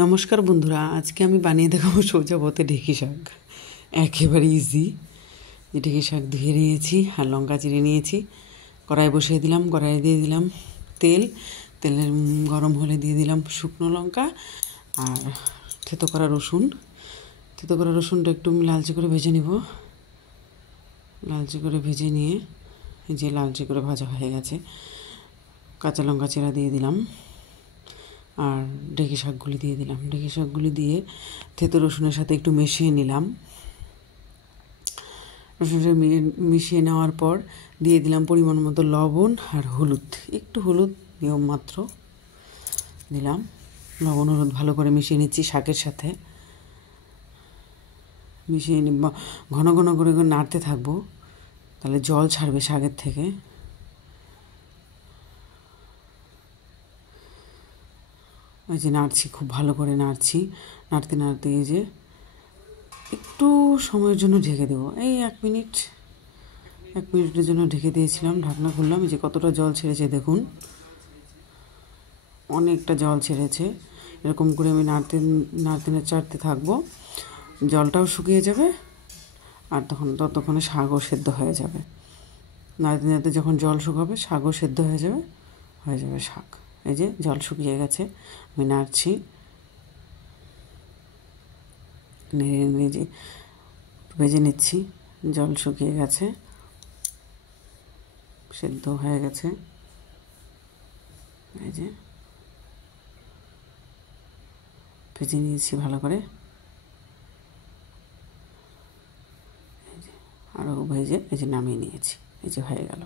নমস্কার বন্ধুরা, আজকে আমি বানিয়ে দেখাবো সোজা পথে ঢেঁকি শাক। একেবারে ইজি। যে ঢেঁকি শাক ধুয়ে নিয়েছি আর লঙ্কা চিড়ে নিয়েছি, কড়াই বসিয়ে দিলাম। কড়াই দিয়ে দিলাম তেলের গরম হলে দিয়ে দিলাম শুকনো লঙ্কা আর থেতো করা রসুনটা একটু লালচে করে ভেজে নিব। লালচে করে ভেজে নিয়ে এই যে লালচে করে ভাজা হয়ে গেছে, কাঁচা লঙ্কা চেরা দিয়ে দিলাম আর ঢেঁকি শাকগুলি দিয়ে দিলাম। ঢেঁকি শাকগুলি দিয়ে থেতো রসুনের সাথে একটু মিশিয়ে নিলাম। রসুনটা মিশিয়ে নেওয়ার পর দিয়ে দিলাম পরিমাণ মতো লবণ আর হলুদ, একটু হলুদ নিয়ম মাত্র দিলাম। লবণ হলুদ ভালো করে মিশিয়ে নিচ্ছি শাকের সাথে। মিশিয়ে ঘন ঘন করে নাড়তে থাকবো, তাহলে জল ছাড়বে শাকের থেকে। এই যে নাড়ছি, খুব ভালো করে নাড়ছি। নাড়তে নাড়তে এই যে একটু সময়ের জন্য ঢেকে দেবো, এই 1 মিনিটের জন্য ঢেকে দিয়েছিলাম। ঢাকনা খুললাম, এই যে কতটা জল ছেড়েছে দেখুন, অনেকটা জল ছেড়েছে। এরকম করে আমি নাড়তে থাকবো, জলটাও শুকিয়ে যাবে আর ততক্ষণে শাকও সেদ্ধ হয়ে যাবে। নাড়তে নাড়তে যখন জল শুকাবে শাকও সেদ্ধ হয়ে যাবে শাক। এই যে জল শুকিয়ে গেছে, আমি নাড়ছি, নেড়ে যে ভেজে নিচ্ছি। জল শুকিয়ে গেছে, সেদ্ধ হয়ে গেছে। এই যে ভেজে নিয়েছি ভালো করে, আরও ভেজে এই যে নামিয়ে নিয়েছি। এই যে হয়ে গেল।